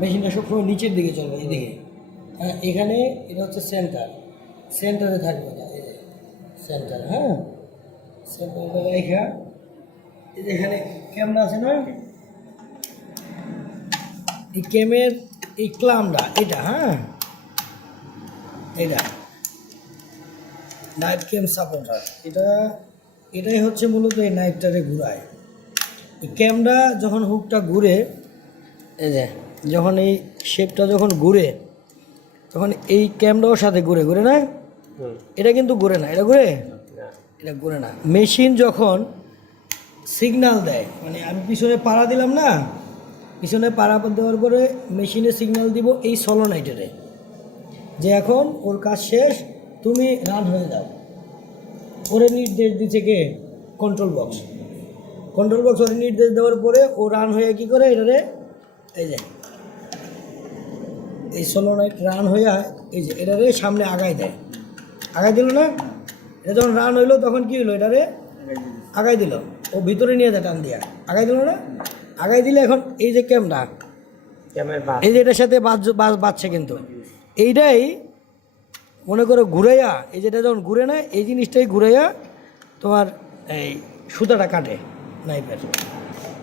মেশিনটা সবসময় নিচের দিকে চলবে এদিকে হ্যাঁ এখানে এটা হচ্ছে সেন্টার সেন্টারে থাকবে এটা এই সেন্টার হ্যাঁ? সেন্টারে রেখা এখানে ক্যামেরা আছে না? এই ক্যামের এই ক্লামটা, এটা হ্যাঁ? এটা। নাইফ ক্যাম সাপোর্টার এটা, এটাই হচ্ছে মূলত এই নাইফটারে ঘুরায়। এই ক্যামটা যখন হুকটা ঘুরে, এই যে যখন এই শেপটা যখন ঘুরে তখন এই ক্যামটাও সাথে ঘুরে ঘুরে না? এটা কিন্তু ঘুরে না এটা ঘুরে? এটা ঘুরে না। মেশিন যখন সিগনাল দেয় মানে আমি পিছনে পাড়া দিলাম না পিছনে পাড়া দেওয়ার পরে মেশিনে সিগনাল দিব এই সলোনাইটারে যে এখন ওর কাজ শেষ তুমি রান হয়ে যাও। ওরে নির্দেশ দিচ্ছে কে? কন্ট্রোল বক্স কন্ট্রোল বক্স ওরে নির্দেশ দেওয়ার পরে ও রান হয়ে কি করে? এটারে এই যে এই ষোলো নাইট রান হয়ে এই যে এটারে সামনে আগায় দেয়। আগায় দিল না? এটা যখন রান হইল তখন কী হলো এটারে? আগাই দিল। ও ভিতরে নিয়ে যায় টান দিয়া। আগাই দিল না? আগাই দিলে এখন এই যে ক্যামটা এই যে এটার সাথে বাজ- বাজছে কিন্তু। এইটাই মনে করো ঘুরাইয়া এই যেটা যখন ঘুরে না এই জিনিসটাই ঘুরাইয়া তোমার এই সুতাটা কাটে নাইফের।